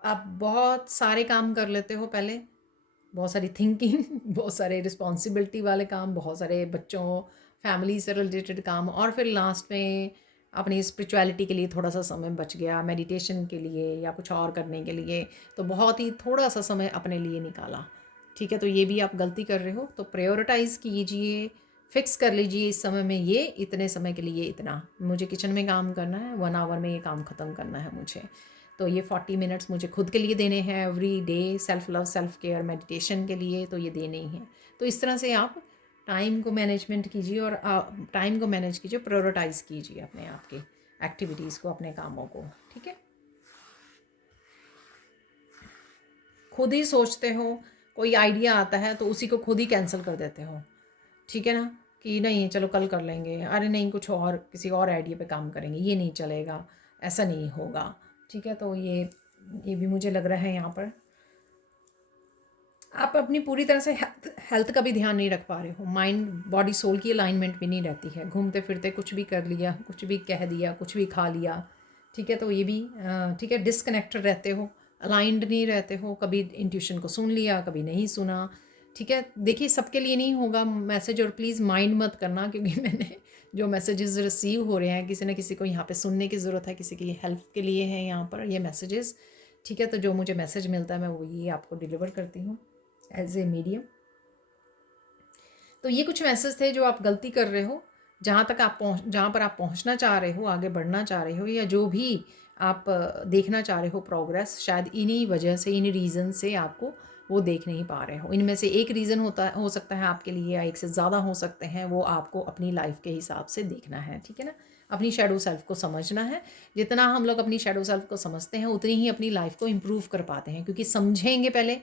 आप बहुत सारे काम कर लेते हो पहले, बहुत सारी थिंकिंग बहुत सारे रिस्पॉन्सिबिलिटी वाले काम, बहुत सारे बच्चों फैमिली से रिलेटेड काम, और फिर लास्ट में अपनी स्पिरिचुअलिटी के लिए थोड़ा सा समय बच गया, मेडिटेशन के लिए या कुछ और करने के लिए, तो बहुत ही थोड़ा सा समय अपने लिए निकाला, ठीक है। तो ये भी आप गलती कर रहे हो। तो प्रायोरिटाइज़ कीजिए, फिक्स कर लीजिए इस समय में, ये इतने समय के लिए इतना मुझे किचन में काम करना है, 1 आवर में ये काम ख़त्म करना है मुझे, तो ये 40 मिनट्स मुझे खुद के लिए देने हैं every day, self love, self care, meditation के लिए, तो ये देने ही हैं। तो इस तरह से आप टाइम को मैनेजमेंट कीजिए, और टाइम को मैनेज कीजिए, प्रायोरिटाइज़ कीजिए अपने आप के, एक्टिविटीज़ को, अपने कामों को। ठीक है, खुद ही सोचते हो, कोई आइडिया आता है तो उसी को खुद ही कैंसिल कर देते हो। ठीक है ना, कि नहीं चलो कल कर लेंगे, अरे नहीं कुछ और किसी और आइडिया पे काम करेंगे, ये नहीं चलेगा, ऐसा नहीं होगा। ठीक है, तो ये भी मुझे लग रहा है यहाँ पर आप अपनी पूरी तरह से हेल्थ का भी ध्यान नहीं रख पा रहे हो। माइंड बॉडी सोल की अलाइनमेंट भी नहीं रहती है, घूमते फिरते कुछ भी कर लिया, कुछ भी कह दिया, कुछ भी खा लिया। ठीक है, तो ये भी ठीक है, डिसकनेक्टेड रहते हो, अलाइंड नहीं रहते हो, कभी इंट्यूशन को सुन लिया, कभी नहीं सुना। ठीक है, देखिए सबके लिए नहीं होगा मैसेज, और प्लीज़ माइंड मत करना, क्योंकि मैंने जो मैसेजेस रिसीव हो रहे हैं, किसी न किसी को यहाँ पे सुनने की ज़रूरत है, किसी की हेल्प के लिए है यहाँ पर ये मैसेजेस। ठीक है, तो जो मुझे मैसेज मिलता है मैं वो ये आपको डिलीवर करती हूँ एज ए मीडियम। तो ये कुछ मैसेज थे जो आप गलती कर रहे हो, जहाँ पर आप पहुँचना चाह रहे हो, आगे बढ़ना चाह रहे हो, या जो भी आप देखना चाह रहे हो प्रोग्रेस, शायद इन्हीं वजह से, इन्हीं रीज़न से आपको वो देख नहीं पा रहे हो। इनमें से एक रीज़न हो सकता है आपके लिए, या एक से ज़्यादा हो सकते हैं, वो आपको अपनी लाइफ के हिसाब से देखना है। ठीक है ना, अपनी शैडो सेल्फ को समझना है। जितना हम लोग अपनी शैडो सेल्फ को समझते हैं उतनी ही अपनी लाइफ को इम्प्रूव कर पाते हैं, क्योंकि समझेंगे पहले।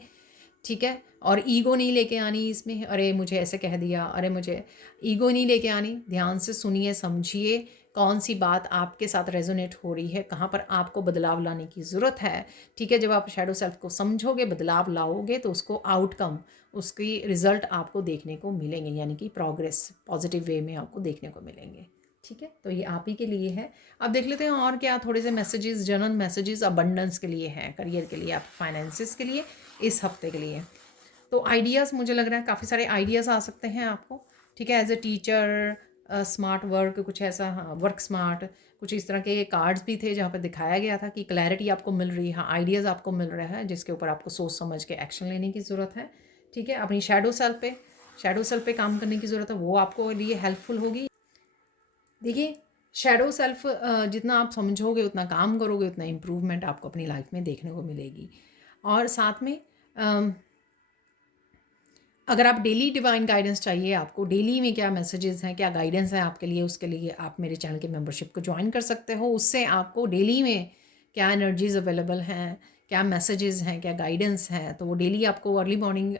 ठीक है, और ईगो नहीं लेके आनी इसमें, अरे मुझे ऐसे कह दिया, अरे मुझे, ईगो नहीं लेके आनी। ध्यान से सुनिए, समझिए कौन सी बात आपके साथ रेजोनेट हो रही है, कहाँ पर आपको बदलाव लाने की ज़रूरत है। ठीक है, जब आप शैडो सेल्फ को समझोगे, बदलाव लाओगे, तो उसको आउटकम, उसकी रिज़ल्ट आपको देखने को मिलेंगे, यानी कि प्रोग्रेस पॉजिटिव वे में आपको देखने को मिलेंगे। ठीक है, तो ये आप ही के लिए है। अब देख लेते हैं और क्या थोड़े से मैसेजेस, जनरल मैसेजेस अबंडेंस के लिए हैं, करियर के लिए, आप फाइनेंसिस के लिए, इस हफ्ते के लिए। तो आइडियाज़, मुझे लग रहा है काफ़ी सारे आइडियाज़ आ सकते हैं आपको। ठीक है, as a teacher, smart work, कुछ ऐसा, हाँ वर्क स्मार्ट, कुछ इस तरह के कार्ड्स भी थे जहाँ पर दिखाया गया था कि क्लैरिटी आपको मिल रही है, हाँ आइडियाज़ आपको मिल रहा है, जिसके ऊपर आपको सोच समझ के एक्शन लेने की ज़रूरत है। ठीक है, अपनी शैडो सेल्फ पे काम करने की ज़रूरत है, वो आपको लिए हेल्पफुल होगी। देखिए, शैडो सेल्फ जितना आप समझोगे, उतना काम करोगे, उतना इम्प्रूवमेंट आपको अपनी लाइफ में देखने को मिलेगी। और साथ में अगर आप डेली डिवाइन गाइडेंस चाहिए, आपको डेली में क्या मैसेजेस हैं, क्या गाइडेंस है आपके लिए, उसके लिए आप मेरे चैनल की मेंबरशिप को ज्वाइन कर सकते हो। उससे आपको डेली में क्या एनर्जीज अवेलेबल हैं, क्या मैसेजेस हैं, क्या गाइडेंस है, तो वो डेली आपको अर्ली मॉर्निंग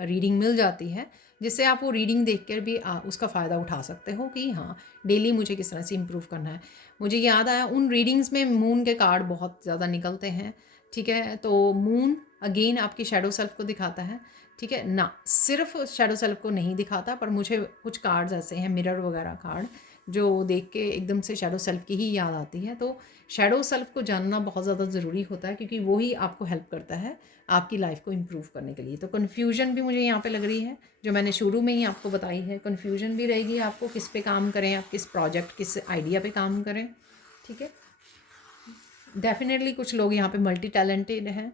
रीडिंग मिल जाती है, जिससे आप वो रीडिंग देख कर भी उसका फ़ायदा उठा सकते हो कि हाँ डेली मुझे किस तरह से इम्प्रूव करना है। मुझे याद आया, उन रीडिंग्स में मून के कार्ड बहुत ज़्यादा निकलते हैं। ठीक है, तो मून अगेन आपकी शैडो सेल्फ को दिखाता है। ठीक है ना, सिर्फ शैडो सेल्फ को नहीं दिखाता, पर मुझे कुछ कार्ड्स ऐसे हैं, मिरर वगैरह कार्ड, जो देख के एकदम से शैडो सेल्फ की ही याद आती है। तो शैडो सेल्फ को जानना बहुत ज़्यादा ज़रूरी होता है, क्योंकि वो ही आपको हेल्प करता है आपकी लाइफ को इम्प्रूव करने के लिए। तो कन्फ्यूजन भी मुझे यहाँ पे लग रही है, जो मैंने शुरू में ही आपको बताई है, कन्फ्यूजन भी रहेगी आपको, किस पे काम करें, आप किस प्रोजेक्ट, किस आइडिया पे काम करें। ठीक है, डेफिनेटली कुछ लोग यहाँ पे मल्टी टैलेंटेड हैं।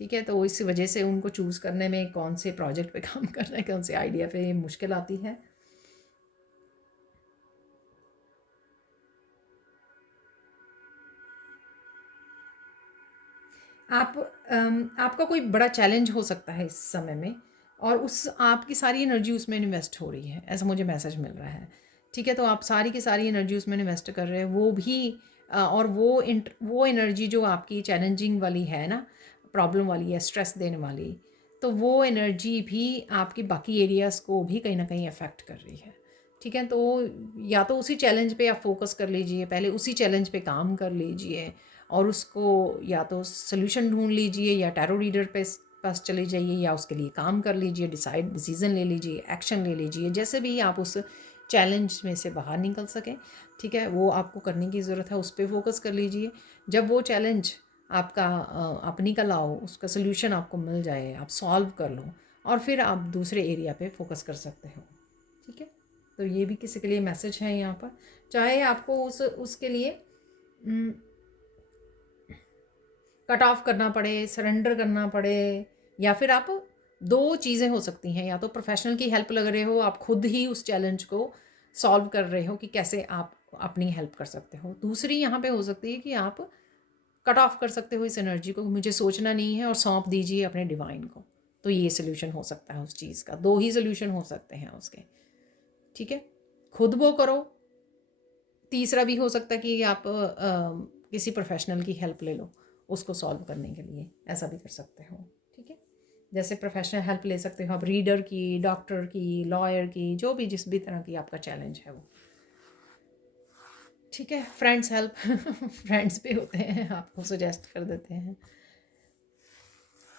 ठीक है, तो इस वजह से उनको चूज़ करने में कौन से प्रोजेक्ट पे काम करना है, कौन से आइडिया पे मुश्किल आती है। आपका कोई बड़ा चैलेंज हो सकता है इस समय में, और उस आपकी सारी एनर्जी उसमें इन्वेस्ट हो रही है, ऐसा मुझे मैसेज मिल रहा है। ठीक है, तो आप सारी की सारी एनर्जी उसमें इन्वेस्ट कर रहे हैं, वो भी और वो एनर्जी जो आपकी चैलेंजिंग वाली है ना, प्रॉब्लम वाली है, स्ट्रेस देने वाली, तो वो एनर्जी भी आपकी बाकी एरियाज़ को भी कहीं ना कहीं अफेक्ट कर रही है। ठीक है, तो या तो उसी चैलेंज पे आप फोकस कर लीजिए, पहले उसी चैलेंज पे काम कर लीजिए, और उसको या तो सोल्यूशन ढूंढ लीजिए, या टैरो रीडर पे पास चले जाइए, या उसके लिए काम कर लीजिए, डिसीजन ले लीजिए, एक्शन ले लीजिए, जैसे भी आप उस चैलेंज में से बाहर निकल सकें। ठीक है, वो आपको करने की ज़रूरत है, उस पर फोकस कर लीजिए। जब वो चैलेंज आपका आप निकल आओ, उसका सोल्यूशन आपको मिल जाए, आप सॉल्व कर लो, और फिर आप दूसरे एरिया पे फोकस कर सकते हो। ठीक है, तो ये भी किसी के लिए मैसेज है यहाँ पर, चाहे आपको उसके लिए कट ऑफ करना पड़े, सरेंडर करना पड़े, या फिर आप, दो चीज़ें हो सकती हैं, या तो प्रोफेशनल की हेल्प लग रहे हो, आप खुद ही उस चैलेंज को सॉल्व कर रहे हो कि कैसे आप अपनी हेल्प कर सकते हो। दूसरी यहाँ पे हो सकती है कि आप कट ऑफ कर सकते हो इस एनर्जी को, मुझे सोचना नहीं है, और सौंप दीजिए अपने डिवाइन को। तो ये सोल्यूशन हो सकता है उस चीज़ का, दो ही सोल्यूशन हो सकते हैं उसके। ठीक है, खुद वो करो, तीसरा भी हो सकता है कि आप किसी प्रोफेशनल की हेल्प ले लो उसको सॉल्व करने के लिए, ऐसा भी कर सकते हो। ठीक है, जैसे प्रोफेशनल हेल्प ले सकते हो आप रीडर की, डॉक्टर की, लॉयर की, जो भी जिस भी तरह की आपका चैलेंज है वो। ठीक है, फ्रेंड्स हेल्प फ्रेंड्स भी होते हैं, आपको सजेस्ट कर देते हैं।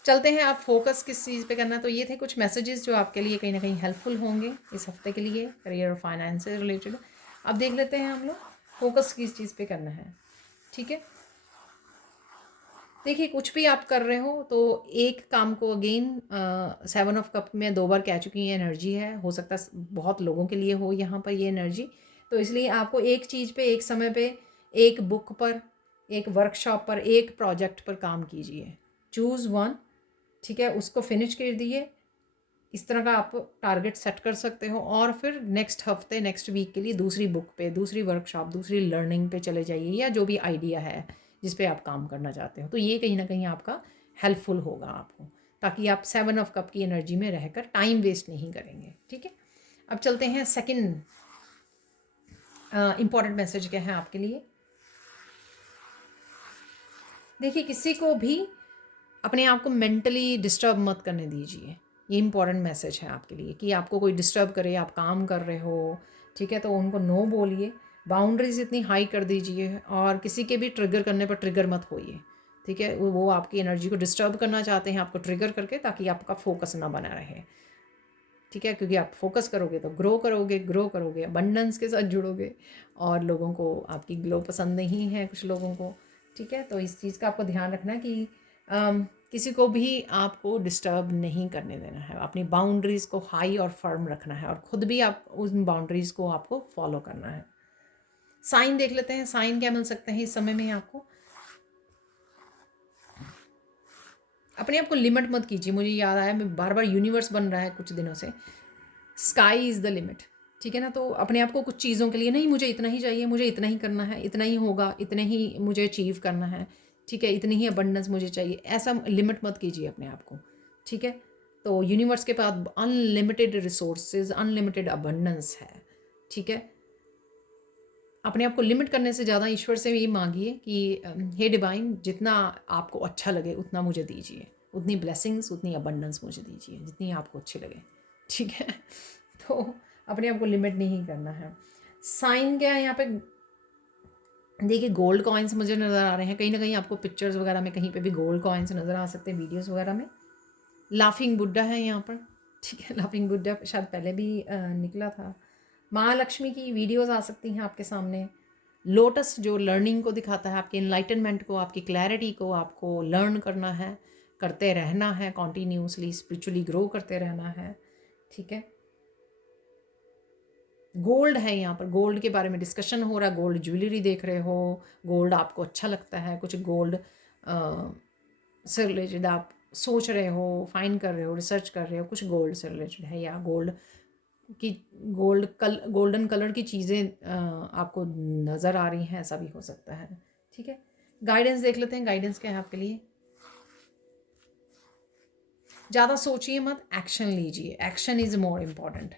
चलते हैं, आप फोकस किस चीज़ पे करना है। तो ये थे कुछ मैसेजेस जो आपके लिए कहीं ना कहीं हेल्पफुल होंगे इस हफ्ते के लिए, करियर और फाइनेंस से रिलेटेड। अब देख लेते हैं हम लोग फोकस किस चीज़ पे करना है। ठीक है, देखिए कुछ भी आप कर रहे हो तो एक काम को अगेन 7 ऑफ कप में 2 बार कह चुकी है, एनर्जी है, हो सकता है बहुत लोगों के लिए हो यहाँ पर ये एनर्जी। तो इसलिए आपको एक चीज़ पे, एक समय पे, एक बुक पर, एक वर्कशॉप पर, एक प्रोजेक्ट पर काम कीजिए। चूज़ वन, ठीक है, उसको फिनिश कर दिए। इस तरह का आप टारगेट सेट कर सकते हो और फिर नेक्स्ट हफ्ते, नेक्स्ट वीक के लिए दूसरी बुक पे, दूसरी वर्कशॉप, दूसरी लर्निंग पे चले जाइए, या जो भी आइडिया है जिस पे आप काम करना चाहते हो। तो ये कहीं ना कहीं आपका हेल्पफुल होगा आपको, ताकि आप 7 ऑफ कप की एनर्जी में रहकर टाइम वेस्ट नहीं करेंगे। ठीक है, अब चलते हैं सेकंड इम्पॉर्टेंट मैसेज क्या है आपके लिए। देखिए किसी को भी अपने आप को मेंटली डिस्टर्ब मत करने दीजिए, ये इंपॉर्टेंट मैसेज है आपके लिए कि आपको कोई डिस्टर्ब करे, आप काम कर रहे हो, ठीक है, तो उनको नो बोलिए, बाउंड्रीज इतनी हाई कर दीजिए, और किसी के भी ट्रिगर करने पर ट्रिगर मत होइए। ठीक है, वो आपकी एनर्जी को डिस्टर्ब करना चाहते हैं आपको ट्रिगर करके, ताकि आपका फोकस ना बना रहे। ठीक है, क्योंकि आप फोकस करोगे तो ग्रो करोगे, अबंडेंस के साथ जुड़ोगे, और लोगों को आपकी ग्लो पसंद नहीं है कुछ लोगों को। ठीक है, तो इस चीज़ का आपको ध्यान रखना है कि किसी को भी आपको डिस्टर्ब नहीं करने देना है, अपनी बाउंड्रीज़ को हाई और फर्म रखना है, और ख़ुद भी आप उन बाउंड्रीज़ को आपको फॉलो करना है। साइन देख लेते हैं, साइन क्या मिल सकते हैं इस समय में आपको। अपने आप को लिमिट मत कीजिए। मुझे याद आया, मैं बार बार यूनिवर्स बन रहा है कुछ दिनों से, स्काई इज़ द लिमिट। ठीक है ना, तो अपने आप को कुछ चीज़ों के लिए नहीं, मुझे इतना ही चाहिए, मुझे इतना ही करना है, इतना ही होगा, इतने ही मुझे अचीव करना है, ठीक है, इतनी ही अबंडेंस मुझे चाहिए, ऐसा लिमिट मत कीजिए अपने आप को। ठीक है, तो यूनिवर्स के पास अनलिमिटेड रिसोर्सेज, अनलिमिटेड अबंडेंस है। ठीक है, अपने आप को लिमिट करने से ज़्यादा ईश्वर से ये मांगिए कि हे डिवाइन, जितना आपको अच्छा लगे उतना मुझे दीजिए, उतनी ब्लेसिंग्स, उतनी अबंडेंस मुझे दीजिए जितनी आपको अच्छी लगे। ठीक है, तो अपने आप को लिमिट नहीं करना है। साइन क्या है यहाँ पे, देखिए गोल्ड कॉइन्स मुझे नज़र आ रहे हैं, कहीं ना कहीं आपको पिक्चर्स वगैरह में कहीं पे भी गोल्ड कॉइन्स नज़र आ सकते हैं, वीडियोस वगैरह में। लाफिंग बुड्ढा है यहाँ पर। ठीक है, लाफिंग बुड्ढा शायद पहले भी निकला था। महालक्ष्मी की वीडियोस आ सकती हैं आपके सामने। लोटस जो लर्निंग को दिखाता है, आपके इनलाइटनमेंट को, आपकी क्लैरिटी को, आपको लर्न करना है, करते रहना है, कॉन्टीन्यूसली स्पिरिचुअली ग्रो करते रहना है। ठीक है, गोल्ड है यहाँ पर, गोल्ड के बारे में डिस्कशन हो रहा है, गोल्ड ज्वेलरी देख रहे हो, गोल्ड आपको अच्छा लगता है, कुछ गोल्ड से रिलेटेड आप सोच रहे हो, फाइंड कर रहे हो, रिसर्च कर रहे हो, कुछ गोल्ड से रिलेटेड है, या गोल्ड की गोल्डन कलर की चीज़ें आपको नज़र आ रही हैं, ऐसा भी हो सकता है। ठीक है, गाइडेंस देख लेते हैं, गाइडेंस क्या है आपके लिए। ज़्यादा सोचिए मत, एक्शन लीजिए, एक्शन इज़ मोर इम्पॉर्टेंट।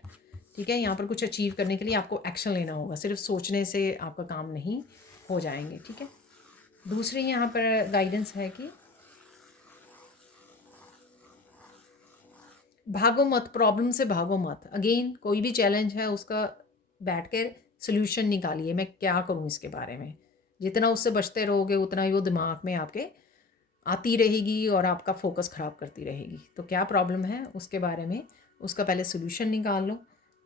ठीक है, यहाँ पर कुछ अचीव करने के लिए आपको एक्शन लेना होगा, सिर्फ सोचने से आपका काम नहीं हो जाएंगे। ठीक है, दूसरी यहाँ पर गाइडेंस है कि भागो मत, प्रॉब्लम से भागो मत। अगेन कोई भी चैलेंज है उसका बैठ कर सोल्यूशन निकालिए, मैं क्या करूँ इसके बारे में। जितना उससे बचते रहोगे उतना ही वो दिमाग में आपके आती रहेगी और आपका फोकस ख़राब करती रहेगी। तो क्या प्रॉब्लम है उसके बारे में, उसका पहले सोल्यूशन निकाल लो।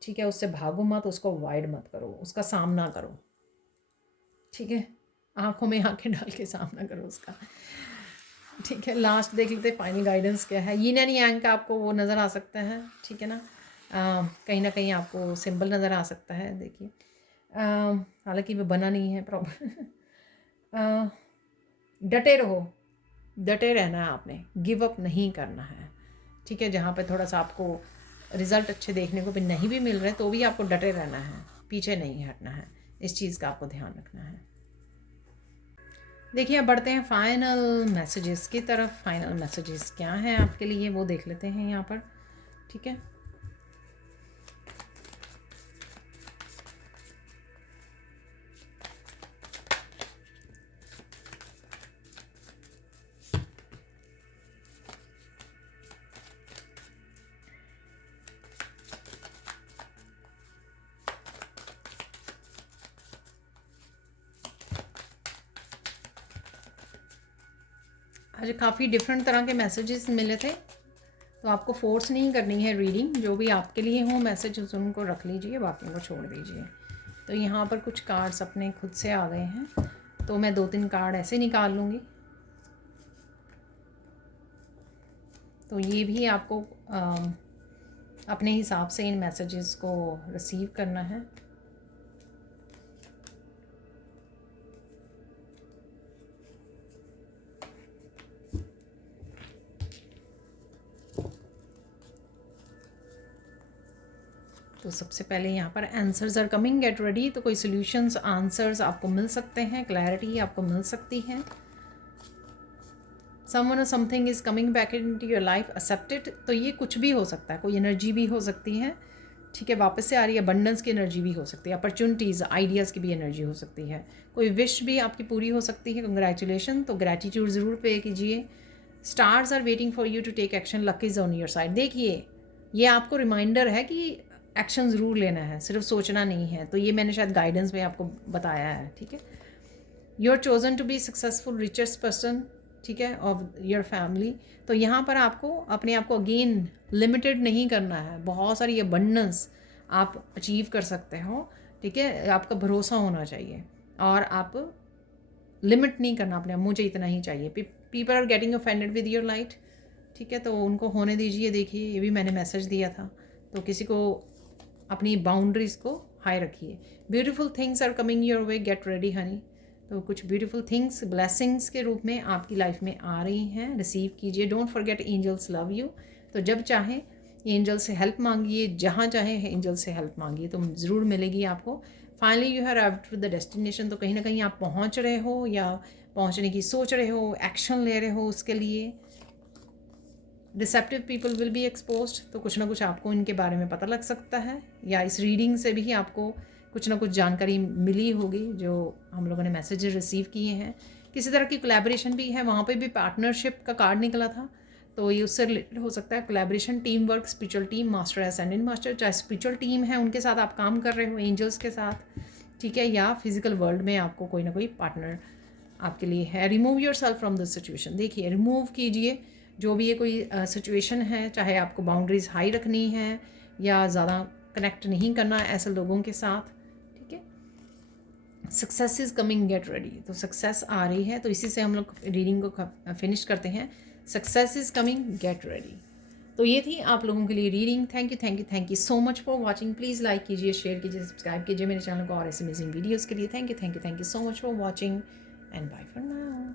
ठीक है, उससे भागो मत, उसको अवॉइड मत करो, उसका सामना करो। ठीक है, आंखों में आंखें डाल के सामना करो उसका। ठीक है, लास्ट देख लेते हैं फाइनल गाइडेंस क्या है। यीन एंड यांग का आपको वो नज़र आ सकता है। ठीक है ना, कहीं ना कहीं आपको सिंबल नज़र आ सकता है। देखिए हालांकि वो बना नहीं है प्रॉपर। डटे रहो, डटे रहना है आपने, गिव अप नहीं करना है। ठीक है, जहाँ पे थोड़ा सा आपको रिज़ल्ट अच्छे देखने को भी नहीं भी मिल रहे तो भी आपको डटे रहना है, पीछे नहीं हटना है, इस चीज़ का आपको ध्यान रखना है। देखिए अब बढ़ते हैं फाइनल मैसेजेस की तरफ। फाइनल मैसेजेस क्या हैं आपके लिए वो देख लेते हैं यहाँ पर। ठीक है, आज काफ़ी डिफरेंट तरह के मैसेजेस मिले थे, तो आपको फोर्स नहीं करनी है रीडिंग, जो भी आपके लिए हो मैसेज उनको रख लीजिए, बाकी को छोड़ दीजिए। तो यहाँ पर कुछ कार्ड्स अपने खुद से आ गए हैं, तो मैं 2-3 कार्ड ऐसे निकाल लूँगी। तो ये भी आपको अपने हिसाब से इन मैसेजेस को रिसीव करना है। तो सबसे पहले यहाँ पर answers are coming, get ready. तो कोई सॉल्यूशंस आंसर्स आपको मिल सकते हैं, क्लैरिटी आपको मिल सकती है। समवन और something is coming back into your life, accepted. तो ये कुछ भी हो सकता है, कोई एनर्जी भी हो सकती है, ठीक है, वापस से आ रही है। अबंडेंस की एनर्जी भी हो सकती है, अपॉर्चुनिटीज़ आइडियाज़ की भी एनर्जी हो सकती है, कोई विश भी आपकी पूरी हो सकती है। कंग्रेचुलेशन, तो ग्रैटिट्यूड ज़रूर पे कीजिए। Stars are waiting for you to take action, luck is on your side. देखिए ये आपको रिमाइंडर है कि एक्शन ज़रूर लेना है, सिर्फ सोचना नहीं है। तो ये मैंने शायद गाइडेंस में आपको बताया है, ठीक है। You are chosen to be successful richest person, ठीक है, ऑफ योर फैमिली। तो यहाँ पर आपको अपने आप को अगेन लिमिटेड नहीं करना है, बहुत सारी अबंडेंस आप अचीव कर सकते हो, ठीक है। आपका भरोसा होना चाहिए और आप लिमिट नहीं करना अपने, मुझे इतना ही चाहिए। People are getting offended with your light, ठीक है, तो उनको होने दीजिए। देखिए ये भी मैंने मैसेज दिया था, तो किसी को अपनी बाउंड्रीज़ को हाई रखिए। Beautiful things are coming your way, get ready honey. तो कुछ ब्यूटीफुल थिंग्स ब्लेसिंग्स के रूप में आपकी लाइफ में आ रही हैं, रिसीव कीजिए। Don't forget angels love you. तो जब चाहें एंजल से हेल्प मांगिए, जहाँ चाहें एंजल से हेल्प मांगिए, तो ज़रूर मिलेगी आपको। Finally you have arrived to the destination. तो कहीं ना कहीं आप पहुँच रहे हो या पहुँचने की सोच रहे हो, एक्शन ले रहे हो उसके लिए। Deceptive people will be exposed. तो कुछ ना कुछ आपको इनके बारे में पता लग सकता है, या इस रीडिंग से भी आपको कुछ ना कुछ जानकारी मिली होगी जो हम लोगों ने मैसेज रिसीव किए हैं। किसी तरह की कोलैबोरेशन भी है, वहाँ पे भी पार्टनरशिप का कार्ड निकला था, तो ये उससे रिलेटेड हो सकता है। Collaboration, team work, spiritual team, master ascendant master, चाहे स्पिरिचुअल टीम है उनके साथ आप काम कर रहे हो, एंजल्स के साथ, ठीक है, या फिजिकल वर्ल्ड में आपको कोई ना कोई पार्टनर आपके लिए है। Remove your self from this situation. देखिए रिमूव कीजिए जो भी ये कोई सिचुएशन है, चाहे आपको बाउंड्रीज हाई रखनी है या ज़्यादा कनेक्ट नहीं करना ऐसे लोगों के साथ, ठीक है। Success is coming, get ready. तो सक्सेस आ रही है, तो इसी से हम लोग रीडिंग को फिनिश करते हैं। Success is coming, get ready. तो ये थी आप लोगों के लिए reading. Thank you thank you thank you so much for watching. Please like कीजिए, शेयर कीजिए, सब्सक्राइब कीजिए मेरे चैनल को और ऐसे अमेजिंग वीडियोज़ के लिए। Thank you so much for watching and bye for now.